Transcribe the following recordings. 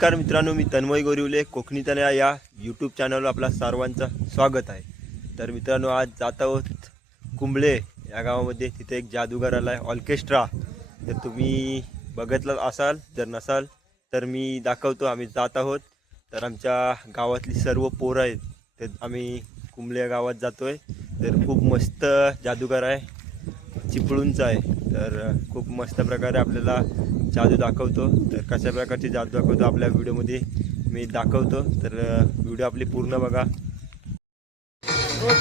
नमस्कार मित्रांनो, मी तन्मय गोरिवले कोकणी तनया या यूट्यूब चॅनलवर आपला सर्वांचं स्वागत आहे। तर मित्रांनो, आज जात आहोत कुंबळे या गावामध्ये। तिथे एक जादूगार आला आहे, ऑर्केस्ट्रा। तर तुम्ही बघितलं असाल, जर नसाल तर मी दाखवतो। आम्ही जात आहोत, तर आमच्या गावातली सर्व पोरं आहेत, तर आम्ही कुंबळे गावात जातोय। तर खूप मस्त जादूगार आहे, चिपळूणचा आहे। तर खूप मस्त प्रकारे आपल्याला जादू दाखवतो। तर कशा प्रकारची जादू दाखवतो आपल्या व्हिडिओमध्ये मी दाखवतो, तर व्हिडिओ आपली पूर्ण बघा।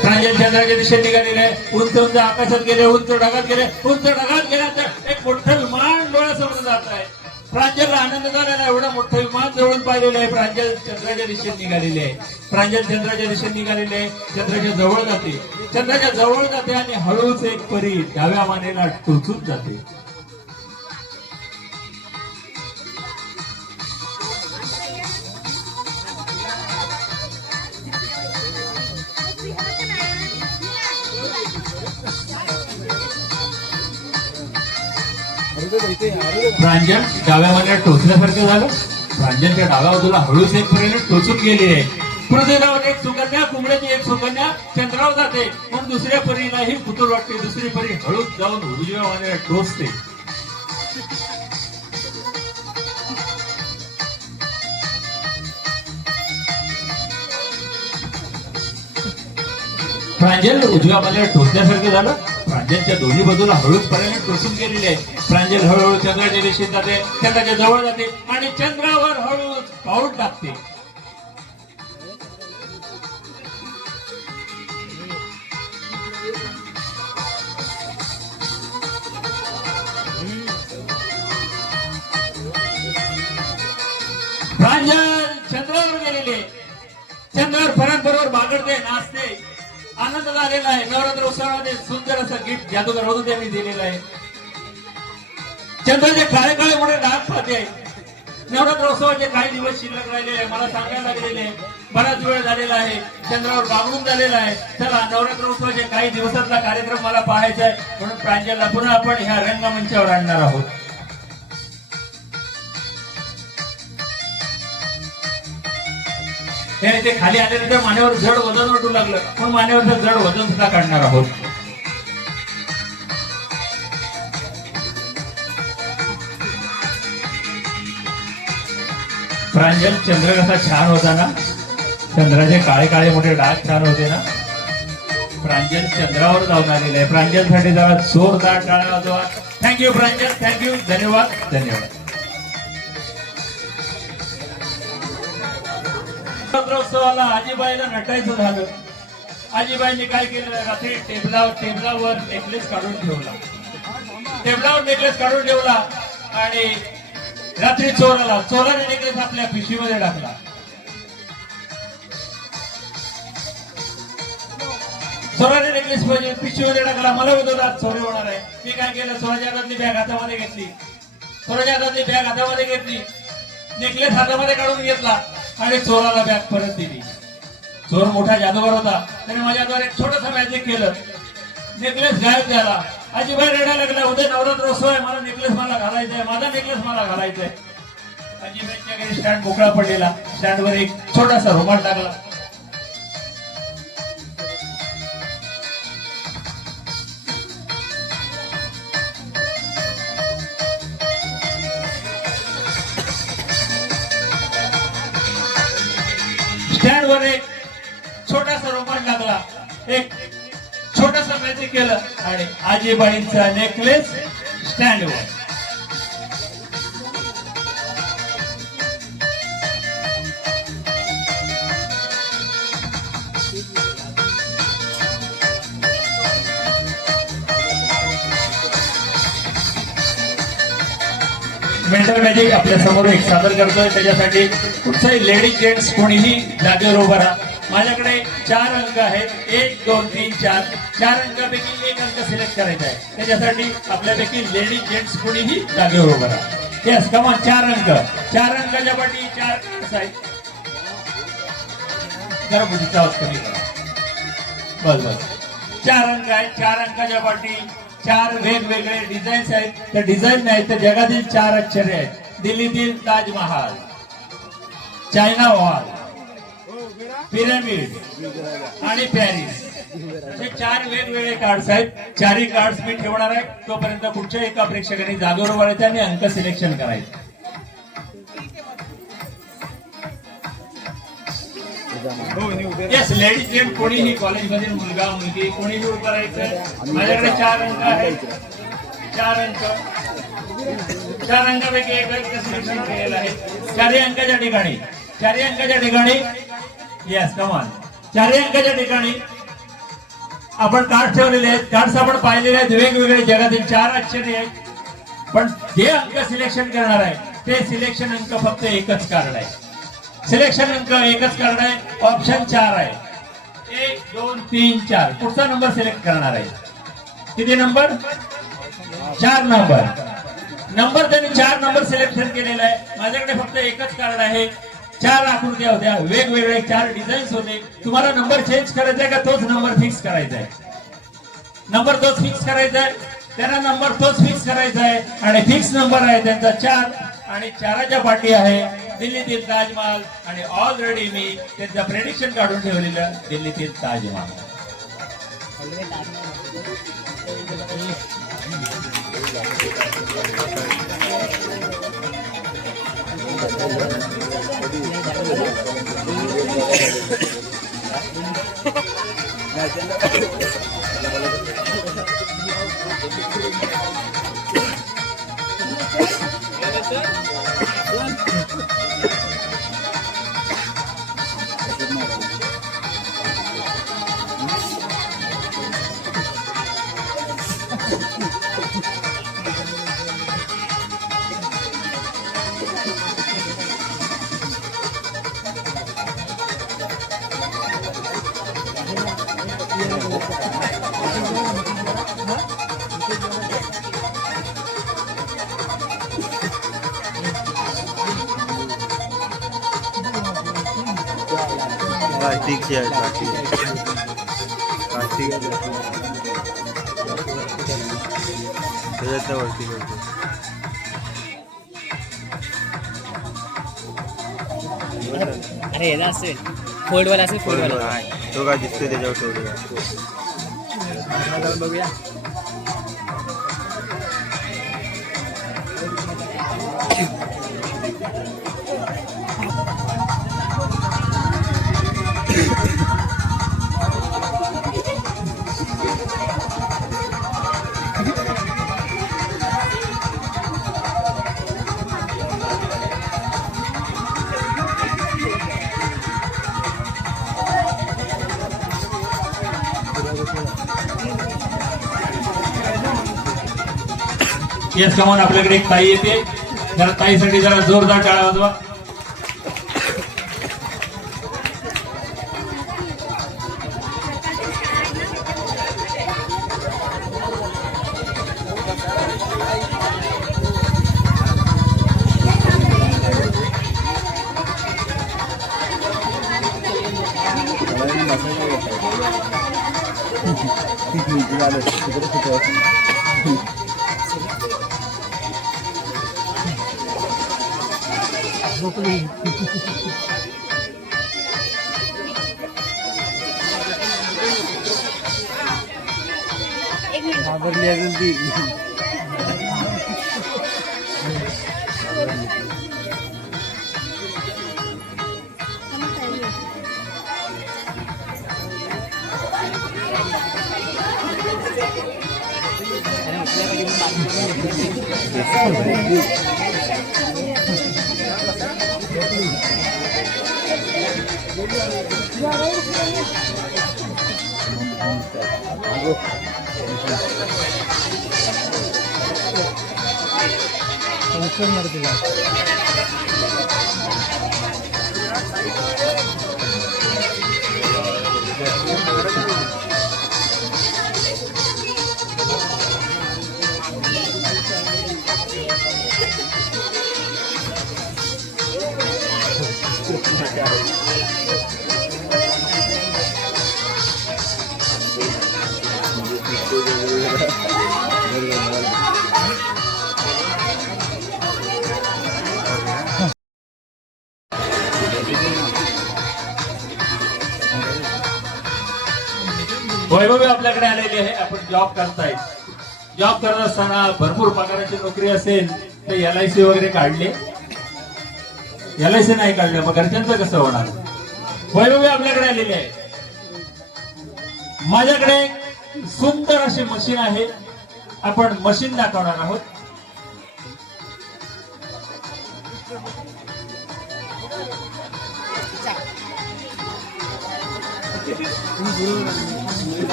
प्रांजल चंद्राच्या दिशेने निघालेले, उंच उंच आकाशात गेले, उंच ढगात गेले, उंच ढगात गेल्यानंतर एक मोठं विमान डोळ्यासमोर जात आहे। प्रांजलला आनंद झालेला आहे, एवढं मोठं विमान जवळून पाहिलेलं आहे। प्रांजल चंद्राच्या दिशेने निघालेली आहे, प्रांजल चंद्राच्या दिशेने निघालेली आहे। चंद्राच्या जवळ जाते, चंद्राच्या जवळ जाते आणि हळूच एक परी डाव्या मानेला टोचून जाते। प्रांजल डाव्या मानेला टोचल्यासारखं झालं। प्रांजलच्या डाव्या बाजूला हळूच एक परीने टोचून गेली आहे। पृथ्वीवर एक सुकन्या, कुंबळ्याची एक सुकन्या चंद्रावर जाते, मग दुसऱ्या परीलाही पुतळ वाटते। दुसरी परी हळूच जाऊन उजव्या मानेला टोचते। प्रांजल उजव्या मानेला टोचल्यासारखं झालं। प्रांजलच्या दोन्ही बाजूला हळूच परीने टोचून गेलेली आहे। प्रांजल हळूहळू चंद्राच्या दिशेने जाते, चंद्राच्या जवळ जाते आणि चंद्रावर हळूच पाऊल टाकते। प्रांजल चंद्रावर गेलेले, चंद्रावर परांबरोबर बागडते, नाचते, आनंद झालेला आहे। नवरात्र उत्सवामध्ये सुंदर असं गिफ्ट जादूगार होतं त्यांनी दिलेलं आहे। चंद्राचे काळे काळे मोठे डाग पाहते। नवरात्र उत्सवाचे काही दिवस शिल्लक राहिलेले आहे, मला सांगायला लागलेले बराच वेळ झालेला आहे, चंद्रावर बागडून झालेला आहे। चला, नवरात्र उत्सवाचे काही दिवसातला कार्यक्रम मला पाहायचा आहे, म्हणून प्रांजलला पुन्हा आपण ह्या रंगमंचावर आणणार आहोत। ते खाली आल्यानंतर मानेवर जड वजन वाटू लागलं, पण मानेवरचं जड वजन सुद्धा काढणार आहोत। प्रांजल, चंद्र कसा छान होता ना, चंद्राचे काळे काळे मोठे डाग छान होते ना। प्रांजल चंद्रावर जाऊन आलेले आहे। प्रांजलसाठी जरा जोरदार टाळ्या वाजवा। थँक्यू प्रांजल, थँक्यू, धन्यवाद धन्यवाद। उत्सवाला आजीबाईला नटायचं झालं। आजीबाईंनी काय केलं, रात्री टेबलावर नेकलेस काढून ठेवला, टेबलावर नेकलेस काढून ठेवला आणि रात्री चोर आला, चोराने नेकलेस आपल्या पिशवीमध्ये टाकला। चोराने नेकलेस पिशवीमध्ये टाकला, मला विरोधात चोरी होणार आहे। मी काय केलं, चोराच्या हातातली बॅग हातामध्ये घेतली, चोराच्या हातातली बॅग हातामध्ये घेतली, नेकलेस हातामध्ये काढून घेतला आणि चोराला बॅग परत दिली। चोर मोठा जादूगार होता, त्याने माझ्याद्वारे एक छोटस मॅजिक केलं, नेकलेस गायब झाला। आजीबाई रडायला लागला, उद्या नवरात्र उत्सव आहे, मला नेकलेस मला घालायचा आहे, माझा नेकलेस मला घालायचा आहे। आजीबाईंच्या घरी स्टँड मोकळा पडलेला, स्टँडवर एक छोटासा रुमाल टाकला। स्टँडवर एक छोटासा रुमाल लागला, एक छोटासा मॅजिक केलं आणि आजीबाईंचा नेकलेस स्टँडवर। मेंटल मॅजिक आपल्या समोर एक सादर करतोय, त्याच्यासाठी कुठचाही लेडीज जेंट्स कोणीही जागेवर उभा राहा। माझ्याकडे 4 अंक आहेत, 1 2 3 4, 4 अंकापैकी 1 अंक सिलेक्ट करायचा आहे। त्याच्यासाठी आपल्यापैकी लेडीज जेंट्स कोणीही जागेवर उभा राहा। यस, कमान 4 अंक, 4 अंकाच्या पाठी 4 कसं आहे, जरा बुद्धीचा आवाज कमी करा, बस बस। 4 अंक आहेत, 4 अंकाच्या पाठी 4 वेगवेगळे डिझाईन्स आहेत। त्या डिझाईन नाही तर जगातील 4 अक्षरे आहेत। दिल्लीतील ताजमहाल, चायना वॉल, पिरॅमिड आणि पॅरिस असे 4 वेगवेगळे कार्ड्स आहेत. 4ही कार्ड्स मी ठेवणार आहे. तोपर्यंत कुठच्या एका प्रेक्षकाने जागेवर उभारायचं आणि अंक सिलेक्शन करायचं. येस लेडीज जेंट कोणीही कॉलेजमधील मुलगा मुलगी कोणीही उभं राहायचं. माझ्याकडे 4 अंक आहेत. 4 अंकापैकी एक अंक सिलेक्शन केलेला आहे. 4ही अंकाच्या ठिकाणी येस कमान 4ही अंकाच्या ठिकाणी आपण कार्ड ठेवलेले आहेत. कार्ड्स आपण पाहिलेले आहेत. वेगवेगळे जगातील 4 आश्चर्य आहेत. पण जे अंक सिलेक्शन करणार आहे ते सिलेक्शन अंक फक्त एकच कार्ड आहे. सिलेक्शन अंक एकच कार्ड आहे. ऑप्शन 4 आहे. 1 2 3 4 पुढचा नंबर सिलेक्ट करणार आहे. किती नंबर? 4 नंबर त्यांनी 4 नंबर सिलेक्शन केलेला आहे. माझ्याकडे फक्त एकच कार्ड आहे. 4 आकृत्या होत्या. वेगवेगळे 4 डिझाईन्स होते. तुम्हाला नंबर चेंज करायचा आहे का तोच नंबर फिक्स करायचा आहे? नंबर तोच फिक्स करायचा आहे. त्यांना नंबर तोच फिक्स करायचा आहे आणि फिक्स नंबर आहे त्यांचा 4 आणि 4च्या पाठी आहे दिल्लीतील ताजमहाल आणि ऑलरेडी मी त्यांचं प्रेडिक्शन काढून ठेवलेलं दिल्लीतील ताजमहाल. प्लास्टिकची आहे. त्याच्यात वरती करतो. अरे याला असेल फोल्डवाला असेल फोल्डवाला तो काय दिसतोय त्याच्यावर ठेवलेला. बघूया. येस कमान आपल्याकडे एक ताई येते. जरा ताईसाठी जरा जोरदार टाळ्या वाजवा. घाबरली अजून ती. वैभवी आपल्याकडे आलेली आहे. आपण जॉब करताय. जॉब करत असताना भरपूर पगाराची नोकरी असेल तर LIC वगैरे काढले. LIC नाही काढले मग घरच्यांचं कसं होणार. वैभवी आपल्याकडे आलेली आहे. माझ्याकडे एक सुंदर अशी मशीन आहे. आपण मशीन दाखवणार आहोत.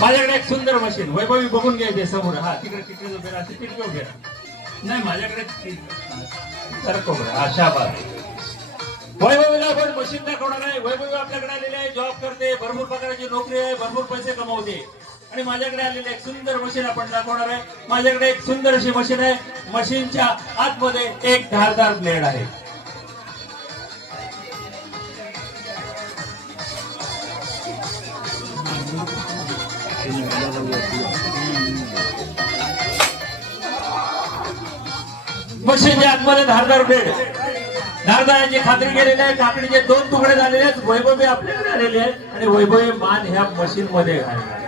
माझ्याकडे एक सुंदर मशीन. वैभवी बघून घ्यायचे समोर. हा तिकडे तिकडे उभे राहा. तिकडे उभे राहा. नाही माझ्याकडे अशा बात. वैभवीला आपण मशीन दाखवणार आहे. वैभवी आपल्याकडे आलेले आहे. जॉब करते. भरपूर पगाराची नोकरी आहे. भरपूर पैसे कमवते. आणि माझ्याकडे आलेले एक सुंदर मशीन आपण दाखवणार आहे. माझ्याकडे एक सुंदर अशी मशीन आहे. मशीनच्या आतमध्ये एक धारदार ब्लेड आहे. मशीनच्या आतमध्ये धारदार ब्लेड. धारदाराची खात्री केलेली आहे. काकडीचे 2 तुकडे झालेले आहेत. वैभवी आपल्याकडे आलेले आहेत आणि वैभवी मान ह्या मशीन मध्ये घालणार.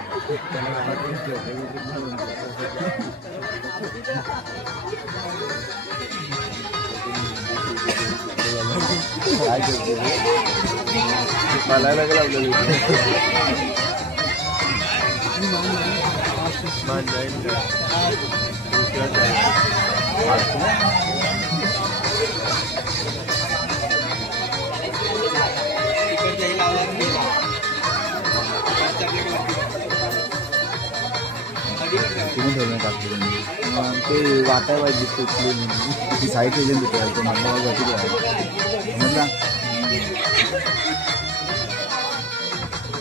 ते वाटाय पाहिजे ती साईट एजंट होते तो मला म्हटलं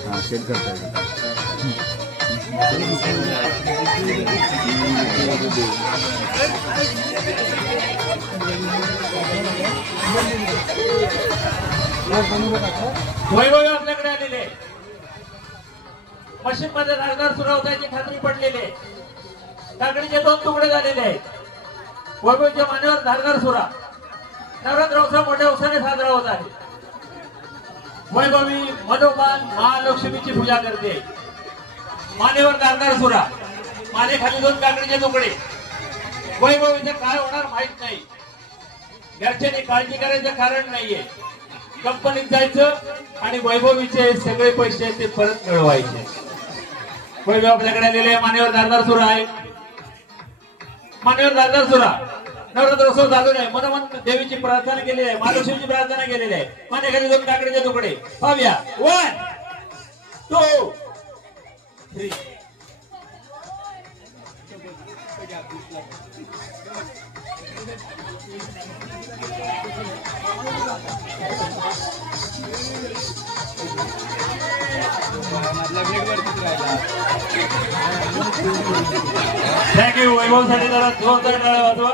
हां सेट करता वैभव आपल्याकडे आलेले. मशीन मध्ये धारदार सुरा होण्याची खात्री पडलेली आहे. काकडीचे 2 तुकडे झालेले आहेत. वैभवच्या मानेवर धारदार सुरा. नवरात्र उत्सव मोठ्या उत्साहाने साजरा होत आहे. वैभवी मनोमान महालक्ष्मीची पूजा करते. मानेवर धारदार सुरा. मानेखाली 2 काकडीचे तुकडे. वैभवीचं काय होणार माहित नाही. घरच्यांनी काळजी करायचं कारण नाहीये. कंपनीत जायचं आणि वैभवीचे सगळे पैसे ते परत मिळवायचे. वैभव आपल्याकडे आलेले. मानेवर धारदार सुरा आहे. मानेवर धारदार सुरा. नवरात्र उत्सव चालू आहे. मनोमन देवीची प्रार्थना केलेली आहे. महालक्ष्मीची प्रार्थना केलेली आहे. मानेखाली 2 काकडीचे तुकडे. पाहूया. 1 2 3. थँक्यू. वैभवसाठी जरा जोरदार टाळ्या वाजवा.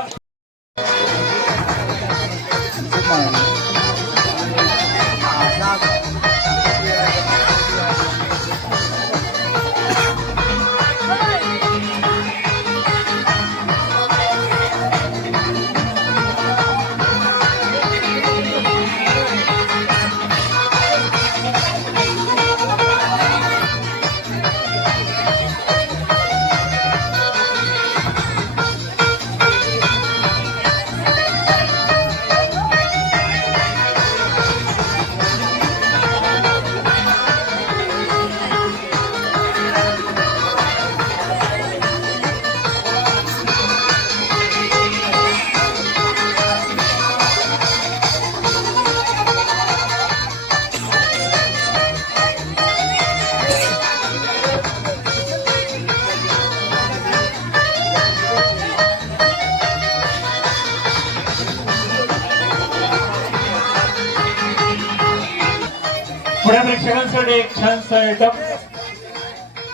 पुढे प्रेक्षकांसाठी एक छानसा आयटम.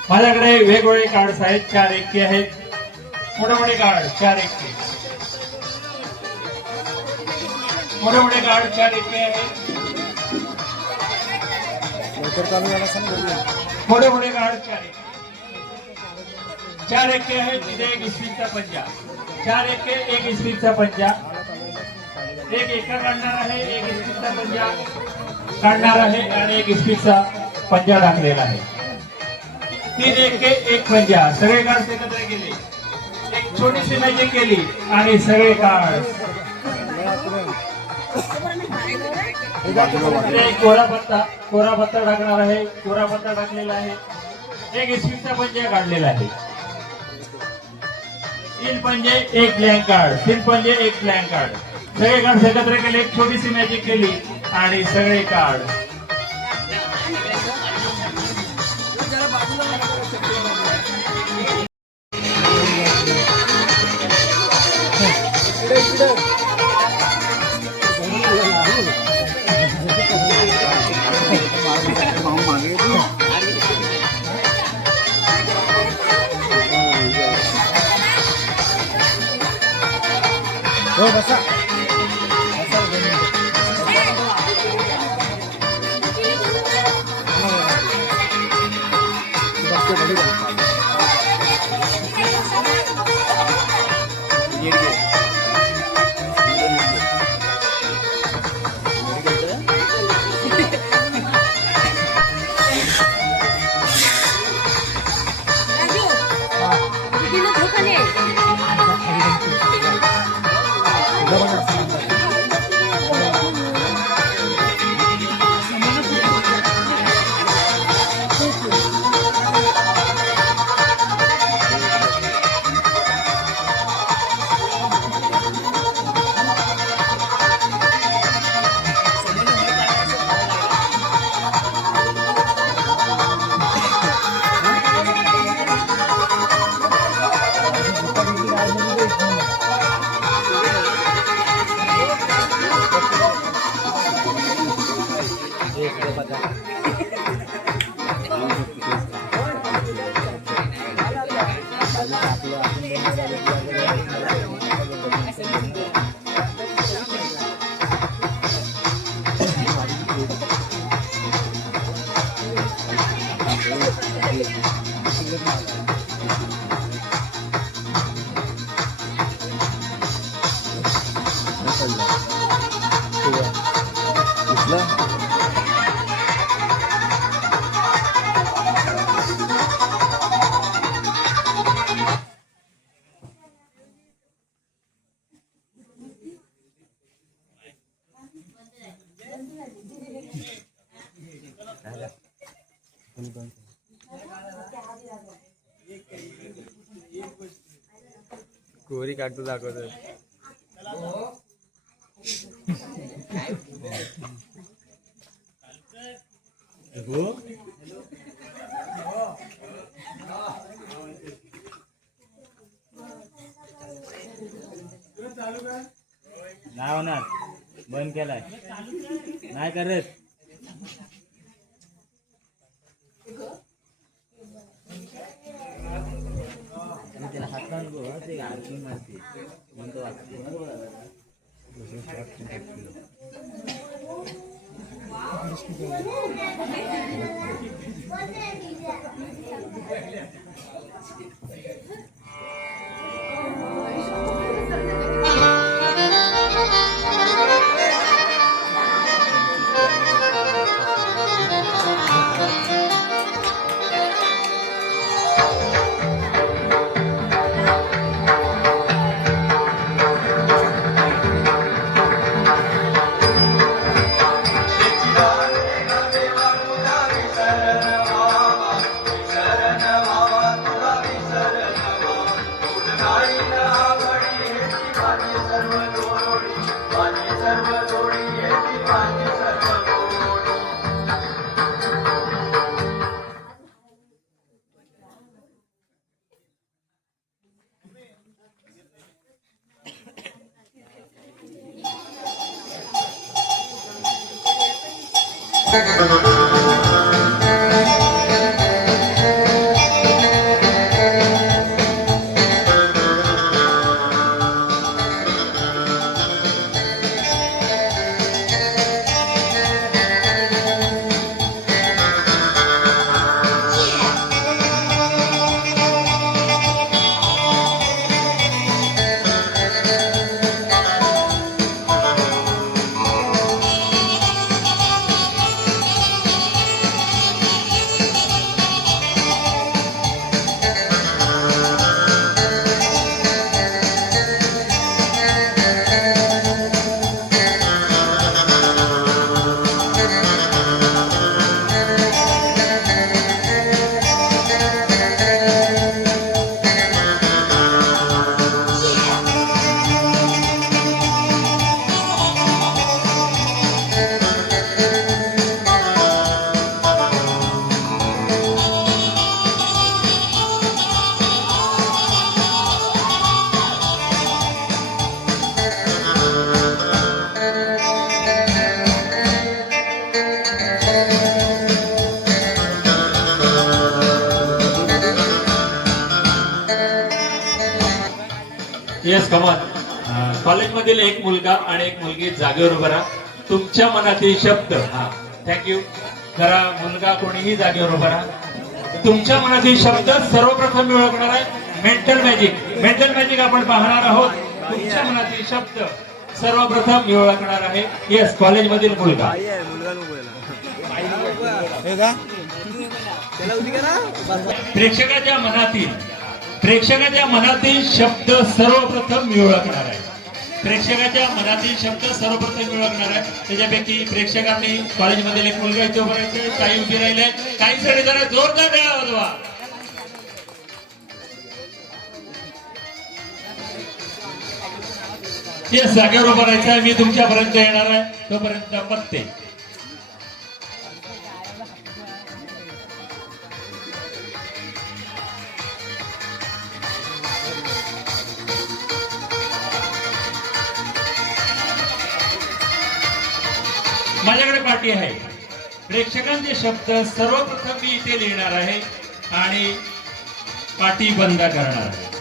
माझ्याकडे वेगवेगळे कार्ड्स आहेत. 4 एक्के आहेत. मोठे मोठे कार्ड 4 एक्के. मोठे मोठे कार्ड 4 एक्के आहेत. मोठे मोठे कार्ड 4 एक्के. 4 एक्के आहेत. तिथे एक इस्त्रीचा पंजा. 4 एक्के एक इस्त्रीचा पंजा. एक एका काढणार आहे. एक इस्त्रीचा पंजा काढणार आहे आणि एक इस्त्रीचा पंजा टाकलेला आहे. 3 1 1 पंजा. सगळे कार्ड एकत्र केले, एक छोटीशी मॅजिक केली आणि सगळे कार्ड. कोरा पत्ता टाकणार आहे. कोरा पत्ता टाकलेला आहे. एक इसवीचा पंजा काढलेला आहे. 3 पंजे 1 ब्लँक कार्ड. 3 पंजे 1 ब्लँक कार्ड. सगळे कार्ड एकत्र केले, एक छोटीशी मॅजिक केली आणि सगळे कार्ड. हो बसा. कोरी काढतो दाखवतो. नाही होणार, बंद केलाय, नाही करत. त्याला हात ते आरती मारते म्हणतो वाटते. Yes come on. कॉलेजमधील एक मुलगा आणि एक मुलगी जागेवर उभा राहा. तुमच्या मनातील शब्द. हा थँक्यू. जरा मुलगा कोणीही जागेवर उभा राहा. तुमच्या मनातील शब्द सर्वप्रथम मी ओळखणार आहे. Mental magic. मेंटल मॅजिक आपण पाहणार आहोत. तुमच्या मनातील शब्द सर्वप्रथम मी ओळखणार आहे. येस कॉलेजमधील मुलगा. प्रेक्षकाच्या मनातील शब्द सर्वप्रथम मी ओळखणार आहे. प्रेक्षकाच्या मनातील शब्द सर्वप्रथम मी ओळखणार आहे. त्याच्यापैकी प्रेक्षकांनी कॉलेजमधील एक मुलगा इथे उभा राहायचे, काही उभी राहिले, काही साठी जरा जोरदार टाळ्या वाजवा. येस जागेवर उभा राहायचं आहे. मी तुमच्यापर्यंत येणार आहे. तोपर्यंत पत्ते. माझ्याकडे पाटी आहे. प्रेक्षकांचे शब्द सर्वप्रथम मी इथे लिहिणार आहे आणि पाटी बंद करणार आहे.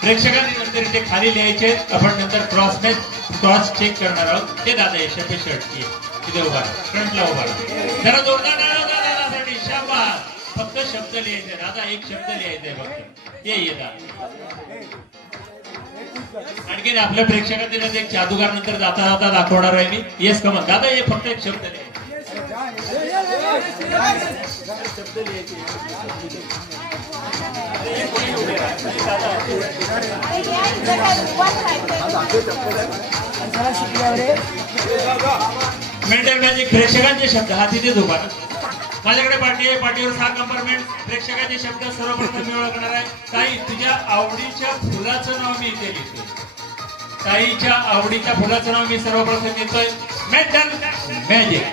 प्रेक्षकांनी नंतर इथे खाली लिहायचे. आपण नंतर क्रॉस चेक करणार आहोत. ते दादा यशपे शर्ट इथे उभा फ्रंटला उभा जरा जोरदार दादासाठी शाबास. फक्त शब्द लिहायचे दादा. एक शब्द लिहायचंय फक्त. ये आणखी आपल्या प्रेक्षकांना एक जादूगार नंतर जाता जाता दाखवणार आहे मी. येस कमन दादा. हे फक्त एक शब्द लिहायचे. Mental magic. प्रेक्षकांचे शब्द हा तिथेच उभा. माझ्याकडे पाटी आहे. पाटीवर 6 कंपार्टमेंट. प्रेक्षकाचे शब्द सर्वप्रथम मी ओळखणार आहे. ताई तुझ्या आवडीच्या फुलाचं नाव मी इथे लिहितो. ताईच्या आवडीच्या फुलाचं नाव मी सर्वप्रथम लिहितोय. Mental magic.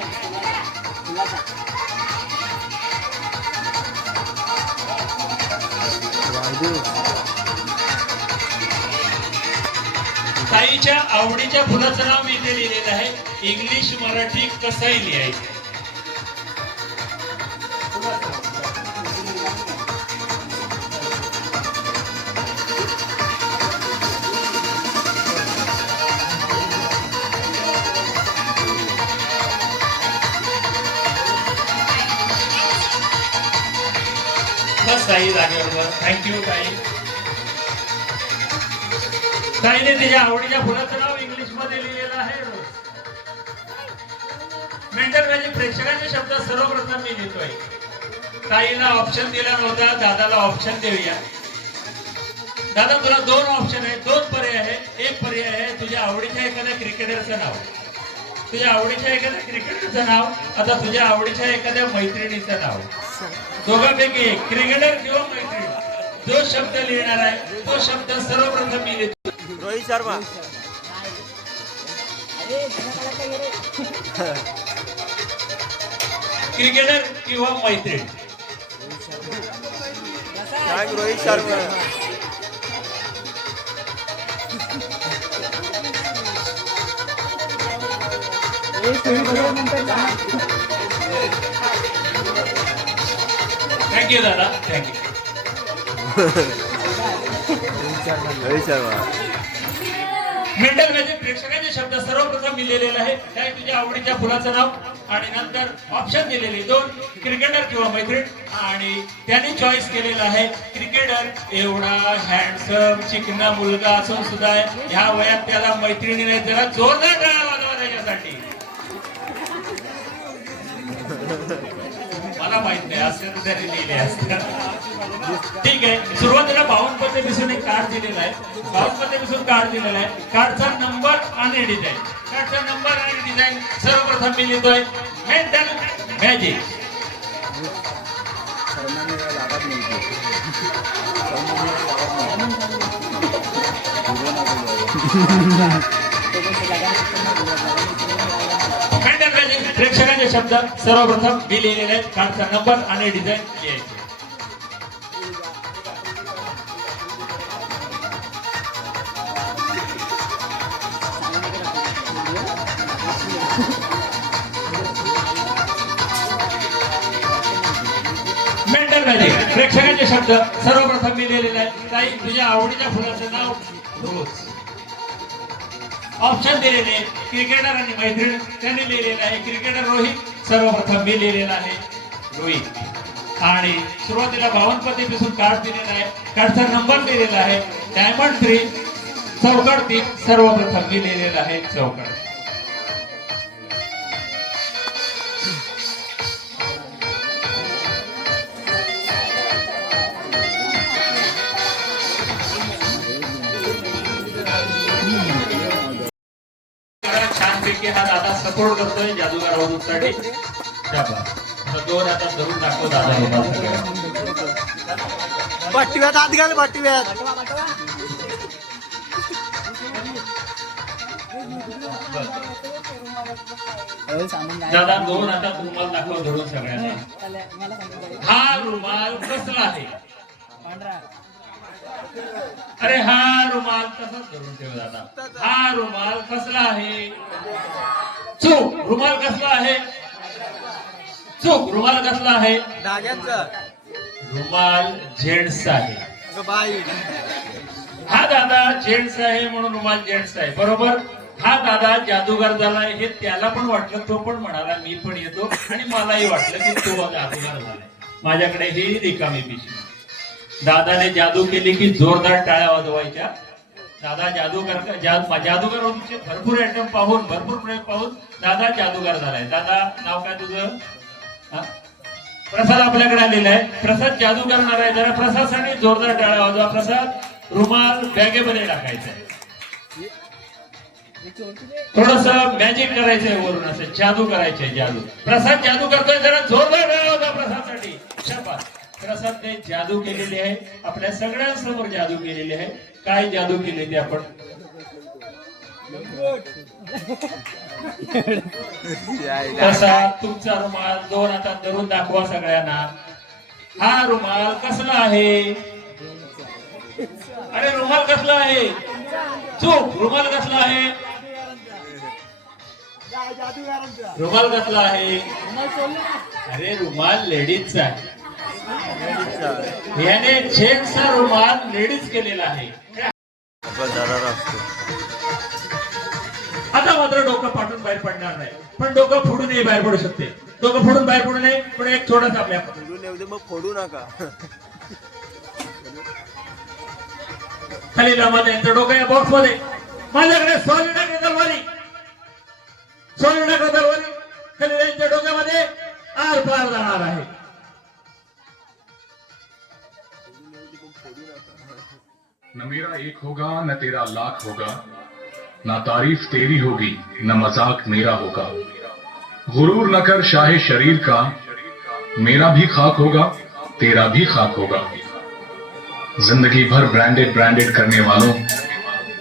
ताईच्या आवडीच्या फुलाचं नाव मी इथे लिहिलेलं आहे. इंग्लिश मराठी कसंही लिहायचं. बस ताई जागेवर. थँक्यू ताई. ताईने तिच्या आवडीच्या फुलाचं नाव इंग्लिश मध्ये लिहिलेलं आहे. Mental magic. प्रेक्षकांचे शब्द सर्वप्रथम मी लिहितोय. ताईला ऑप्शन दिला नव्हता. दादाला ऑप्शन देऊया. दादा तुला 2 ऑप्शन आहे. 2 पर्याय आहे. एक पर्याय आहे तुझ्या आवडीच्या एखाद्या क्रिकेटरचं नाव. तुझ्या आवडीच्या एखाद्या क्रिकेटरचं नाव. आता तुझ्या आवडीच्या एखाद्या मैत्रिणीचं नाव. दोघांपैकी एक. क्रिकेटर किंवा मैत्रीण. जो शब्द लिहिणार आहे तो शब्द सर्वप्रथम मी लिहितो. रोहित शर्मा. क्रिकेटर किंवा मैत्रीण. रोहित शर्मा. थँक्यू दादा. Thank you. Rohit Sharma. Mental magic. प्रेक्षकांचे शब्द सर्वप्रथम मी लिहिलेलं आहे. त्या तुझ्या आवडीच्या फुलाचं नाव आणि नंतर ऑप्शन दिलेले 2. क्रिकेटर किंवा मैत्रीण. आणि त्यांनी चॉईस केलेलं आहे क्रिकेटर. एवढा हँडसम चिकना मुलगा असून सुद्धा ह्या वयात त्याला मैत्रिणी नाही. जरा जोरदार टाळ्या वाजवा त्याच्यासाठी. मला माहित नाही असं त्यांनी लिहिले असतं. ठीक आहे. सुरुवातीला 52 पत्त्यापासून एक कार्ड दिलेला आहे. 52 पत्त्यापासून कार्ड दिलेला आहे. कार्डचा नंबर आणि डिझाईन. कार्डचा नंबर आणि डिझाईन सर्वप्रथम मी लिहितोय. Mental magic. Mental magic. प्रेक्षकांचे शब्द सर्वप्रथम मी लिहिलेले आहेत. कार्डचा नंबर आणि डिझाईन लिहायचे. मेंटल पाहिजे. प्रेक्षकांचे शब्द सर्वप्रथम मी लिहिलेले आहे. ताई तुझ्या आवडीच्या फुलाचं नाव रोज. ऑप्शन दिलेले क्रिकेटर आणि मैत्रीण त्यांनी लिहिलेलं आहे. क्रिकेटर रोहित, सर्वप्रथम मी लिहिलेला आहे रोहित. आणि सुरुवातीला 52 पतीपासून कार्ड दिलेला आहे. कार्डचा नंबर दिलेला आहे डायमंड 3 चौकड 3, सर्वप्रथम मी लिहिलेला आहे चौकड. छानपैकी हा दादा सपोर्ट करतोय जादूगार वधूसाठी. दोन आता धरून टाकतो दादा पाटीव्यात हात घाल पाटीव्यात. दादा दोन आता रुमाल दाखव धरून सगळ्यांना. हा रुमाल कसला आहे? अरे हा रुमाल तसाच धरून ठेव दादा. हा रुमाल कसला आहे? चूक. रुमाल कसला आहे? चूक. रुमाल कसला आहे? धाग्यांचा रुमाल जेंट्स आहे. बाई. हा दादा जेंट्स आहे म्हणून रुमाल जेंट्स आहे, बरोबर. हा दादा जादूगार झालाय हे त्याला पण वाटलं, तो पण म्हणाला मी पण येतो, आणि मलाही वाटलं की तो जादूगार झालाय. माझ्याकडे ही रिकामी पिशवी. दादाने जादू केली की जोरदार टाळ्या वाजवायच्या. दादा जादूगार होते. भरपूर आयटम पाहून, भरपूर प्रयोग पाहून दादा जादूगार झालाय. दादा नाव काय तुझं? प्रसाद आपल्याकडे आलेला आहे. प्रसाद जादू करणार आहे. जरा प्रसादसाठी जोरदार टाळ्या वाजवा. प्रसाद रुमाल बॅगेमध्ये टाकायचा आहे. थोडस मॅजिक करायचंय वरून, असं जादू करायचंय. जादू. प्रसाद जादू करतोय, जरा जोरदार टाळ्या वाजवा प्रसादसाठी. शाबास. प्रसादने जादू केलेली आहे. आपल्या सगळ्यांसमोर जादू केलेली आहे. काय जादू केली ते आपण कसा? तुमचा रुमाल दोन हातात धरून दाखवा सगळ्यांना. हा रुमाल कसला आहे? अरे रुमाल कसला आहे? चूक. रुमाल कसला आहे? रुमाल कसला आहे? अरे रुमाल लेडीजचा आहे. याने जेंट्सचा रुमाल लेडीज केलेला आहे. आता मात्र डोकं पाठून बाहेर पडणार नाही, पण डोकं फोडूनही बाहेर पडू शकते. डोकं फोडून बाहेर पडू नये, पण एक थोडंच आपल्या मग फोडू नका. खाली लावा त्यांचं डोकं या बॉक्स मध्ये. माझ्याकडे सॉलिड तलवारी, सॉलिड तलवारी खाली त्यांच्या डोक्यामध्ये आर पार जाणार आहे. न मेरा एक होगा न तेरा लाख होगा, ना तारीफ तेरी होगी न मजाक मेरा होगा. गुरूर न कर शाहे शरीर का, मेरा भी खाक होगा तेरा भी खाक होगा. जिंदगी भर ब्रांडेड ब्रांडेड करने वालों,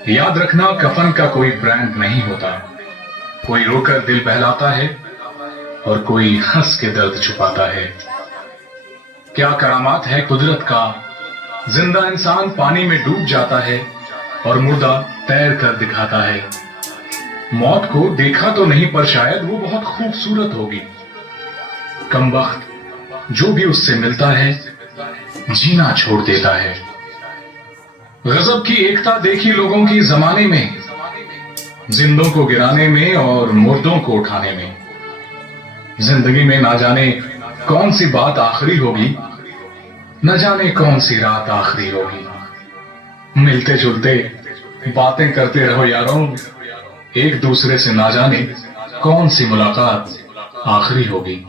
याद रखना कफन का कोई ब्रांड नहीं होता. कोई रोकर दिल बहलाता है और कोई हंस के दर्द छुपाता है. क्या करामात है कुदरत का, जिंदा इंसान पानी में डूब जाता है और मुर्दा तैर कर दिखाता है. मौत को देखा तो नहीं पर शायद वो बहुत खूबसूरत होगी. कमबख्त जो भी उससे मिलता है जीना छोड़ देता है. गजब की एकता देखी लोगों की जमाने में, जिंदों को गिराने में और मुर्दों को उठाने में. जिंदगी में ना जाने कौन सी बात आखिरी होगी, न जाने कौन सी रात आखिरी होगी. मिलते जुलते बातें करते रहो यारों, एक दूसरे से ना जाने कौन सी मुलाकात आखिरी होगी.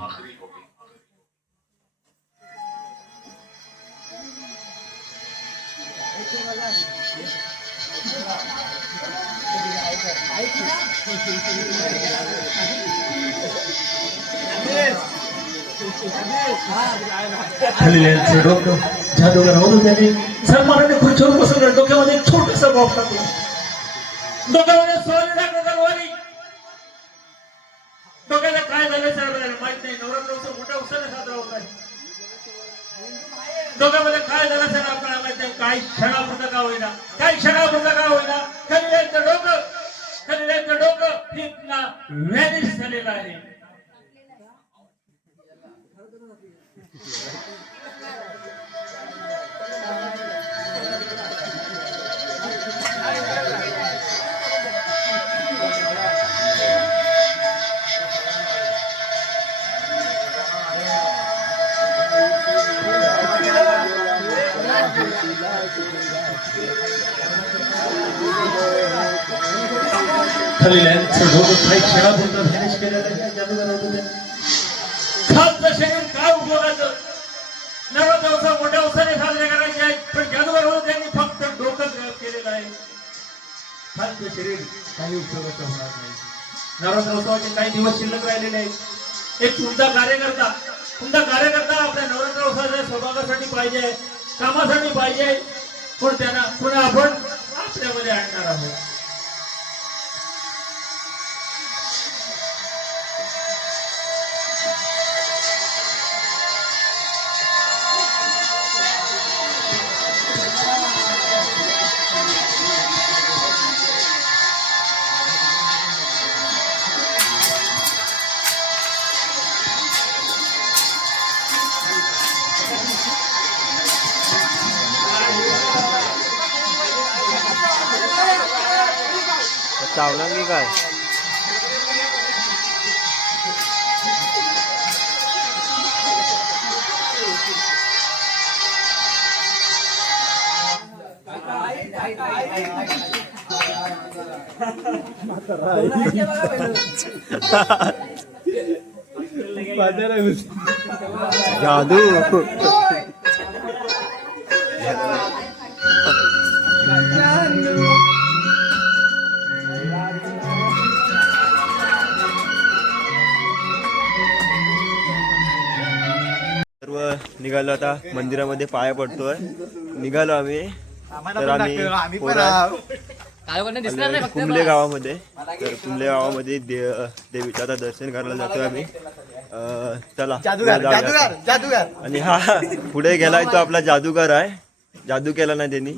खालील्यांचं डोकं जादूगार होतो. त्याने सन्मानाने खुर्चीवर बसवलं. डोक्यामध्ये एक छोटस बॉब टाकलं. डोक्यामध्ये सॉलिड तलवारी. डोक्याला काय झालं सर माहित नाही. नवरात्र उत्सव मोठ्या उत्सवाने साजरा होत आहे. डोक्यामध्ये काय झालं सर आपल्याला माहित नाही. काही क्षणापुरतं का होईना, काही क्षणापुरतं का होईना खालील्यांचं डोकं, खालील्यांचं डोकं इतना व्हॅनिश झालेलं आहे. यांचं डोकं काही क्षणापुरतं मॅनेज केलेलं आहे जादूगार होतं. खालचं शरीर काय उपयोगाचं नवरात्र मोठ्या उत्साहाने साजरे करायचे आहेत पण जादूगार होतं त्यांनी फक्त डोकं केलेलं आहे. खालचं शरीर काही उपयोगाचं होणार नाही. नवरात्रोत्सवाचे काही दिवस शिल्लक राहिलेले आहेत. एक तुमचा कार्यकर्ता आपल्या नवरात्रोत्सवाच्या सहभागासाठी पाहिजे, कामासाठी पाहिजे, पण त्यांना पुन्हा आपण आपल्यामध्ये आणणार आहोत. चावला की काय? जादू सर्व निघालो आता मंदिरामध्ये पाया पडतोय. निघालो आम्ही तर आम्ही दिसणार नाही फक्त कुंबले गावामध्ये तर कुंबले गावामध्ये देवीचं आता दर्शन करायला जातोय आम्ही. चला जादूगार आणि हा पुढे गेलाय तो आपला जादूगार आहे. जादू केला ना त्यांनी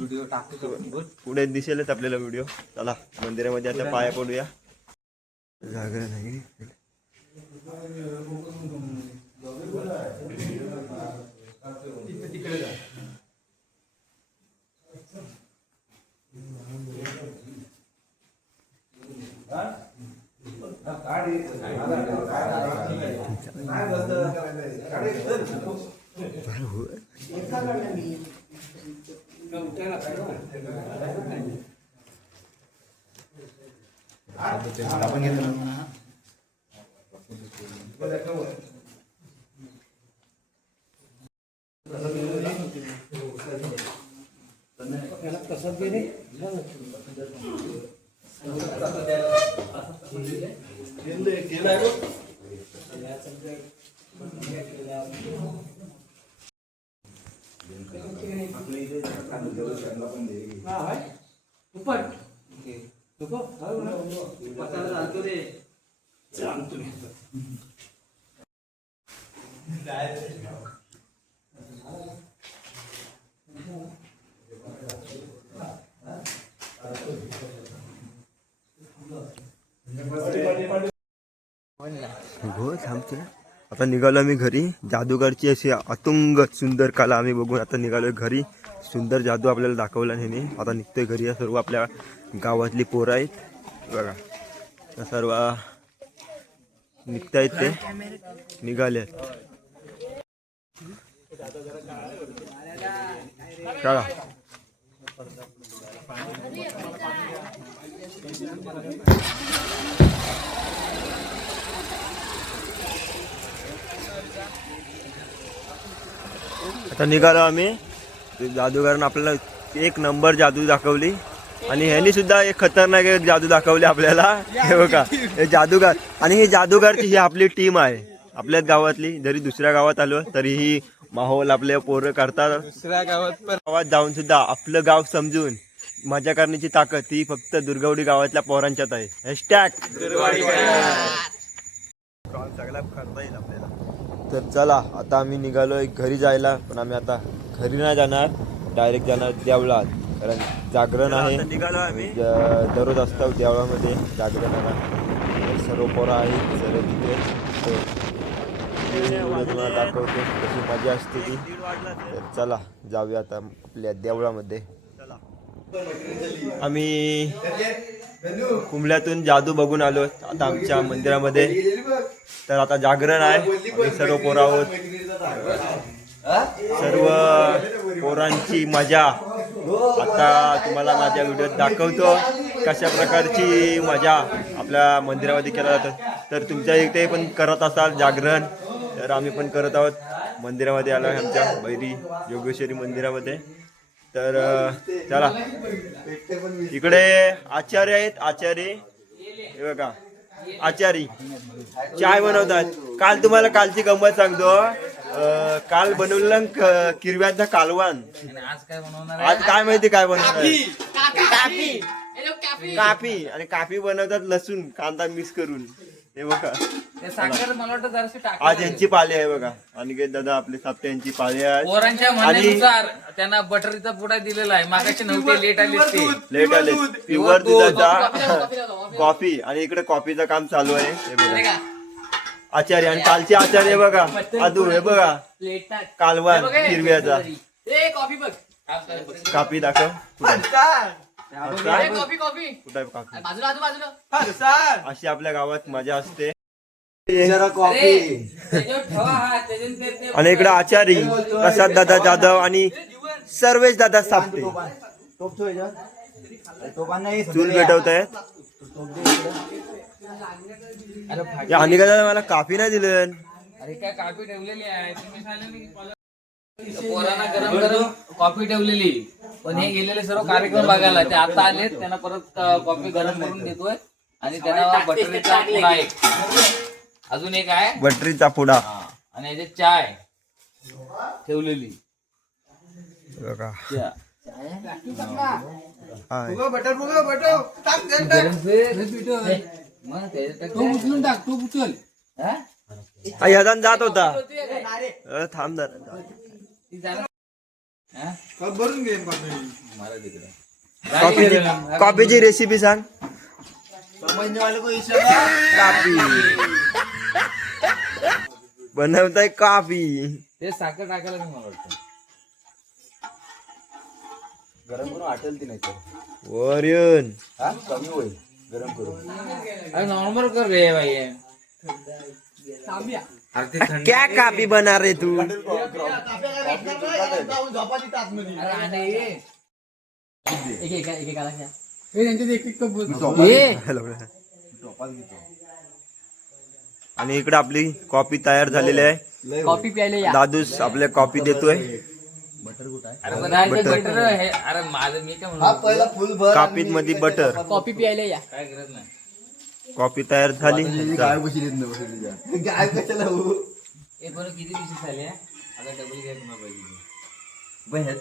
पुढे दिसेलच आपल्याला व्हिडिओ. चला मंदिरामध्ये आता पाया पडूया. जागरण आहे हो थांबते. आता निघालो आम्ही घरी. जादूगारची अशी अतुंग सुंदर कला आम्ही बघून आता निघालोय घरी. सुंदर जादू आपल्याला दाखवला नेहमी. आता निघतोय घरी. सर्व आपल्या गावातली पोरं आहेत बघा, सर्व निघतायत ते निघाले चला. आता निघालो आम्ही. जादूगारानं आपल्याला एक नंबर जादू दाखवली आणि ह्यांनी सुद्धा एक खतरनाक एक जादू दाखवली आपल्याला. हे बघा हे जादूगार आणि हे जादूगारची ही आपली टीम आहे आपल्याच गावातली. जरी दुसऱ्या गावात आलो तरीही माहोल आपल्या पोरं करतात. दुसऱ्या गावात जाऊन सुद्धा आपलं गाव समजून मजा करण्याची ताकद ती फक्त दुर्गवडी गावातल्या पोरांच्यात आहे. हॅशटॅग सगळा करता येईल आपल्याला. तर चला आता आम्ही निघालोय घरी जायला. पण आम्ही आता घरी नाही जाणार, डायरेक्ट जाणार देवळात, कारण जागरण आहे. निघालो आम्ही दररोज असतो देवळामध्ये जागरणाला. सर्व पोरं आहेत सर्व तिथे तुम्हाला दाखवतो कशी मजा असते ती. तर चला जाऊया आता आपल्या देवळामध्ये. आम्ही कुंबल्यातून जादू बघून आलो आता आमच्या मंदिरामध्ये. तर आता जागरण आहे. आम्ही सर्व पोरं आहोत. सर्व पोरांची मजा आता तुम्हाला माझ्या व्हिडिओत दाखवतो. कशा प्रकारची मजा आपल्या मंदिरामध्ये केल्या जातात. तर तुमच्या इथे पण करत असाल जागरण, तर आम्ही पण करत आहोत. मंदिरामध्ये आलो आहे आमच्या बैरी योगेश्वरी मंदिरामध्ये. तर चला, इकडे आचार्य आहेत. आचार्य हे बघा, आचारी चाय बनवतात. काल तुम्हाला कालची गंमत सांगतो. काल बनवलं किरव्याचा कालवान. आज काय बनवणार आज काय माहिती काय बनवतात? काफी. आणि काफी बनवतात लसूण कांदा मिक्स करून. हे बघा, ते साखर मला वाटतं जराशी टाक. आज यांची पाळी आहे बघा. आणि दादा आपले साप्ते यांची पाळी आहे. पोरांच्या म्हणण्यानुसार त्यांना बटरीचा पुडा दिलेला आहे. मागाचे नव्हते, लेट आले ते. लेट आले. प्युअर दुधाचा कॉफी. आणि इकडे कॉफीचं काम चालू आहे. हे बघा आचार्य. आणि कालचे आचार्य बघा अदू. हे बघा कालवान किरव्याचा. कॉफी बघ. काफी दाखव. कुठे आहे कॉफी काफी? बाजूला. अशी आपल्या गावात मजा असते. आणि इकडे आचारी प्रसाद दादा जाधव आणि सर्वेश दादा सापटे चूल पेटवत आहेत. आणि दादा मला काफी नाही दिलं. अरे काय कॉफी ठेवलेली आहे, तुम्ही सांगितलं की पोरांना गरम गरम कॉफी ठेवलेली. पण हे गेलेले सर्व कार्यक्रम बघायला ते आता आलेत. त्यांना परत कॉफी गरम करून देतोय. आणि त्यांना बटरीचा पुडा एक, अजून एक आहे बटरीचा पुडा. आणि याच्यात चाय ठेवलेली. बघा चा. हाय. उचलून टाक, तू उचल. ह्यादान जात होता. थांब जरा. कॉफीची रेसिपी सांग. काफी बनवताय काफी. ते साखर टाकायला नाही मला वाटतं. गरम करून आटेल ती नाही तर वर येऊन कमी होईल गरम करून. अरे नॉर्मल कर रे भाई. क्या काफी बना रे तू? आणि इकडे आपली कॉफी तयार झालेली आहे. कॉफी प्यायला या. दादूस आपल्या कॉफी देतोय. बटर हे. अरे माझं मी काय म्हणतो, काफीत मध्ये बटर. कॉफी प्यायला या. काय गरज नाही. कॉफी तयार झाली. गाय बशी देत नाही गाय कशाला हो. हे बरं किती दिवशी झाले. आता डबल घ्या पाहिजे.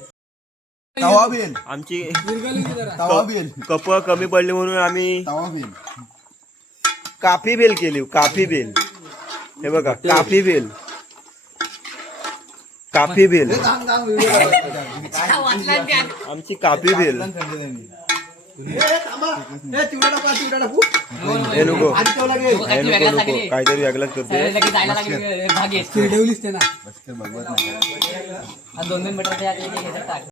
तवा बेल आमची तवा बेल कप कमी पडली म्हणून आम्ही तवा बेल काफी बेल केली. काफी बेल. हे बघा काफी बेल. काफी बेल आमची काफी बेल. हे नको काहीतरी वेगळंच करते. दोन बटर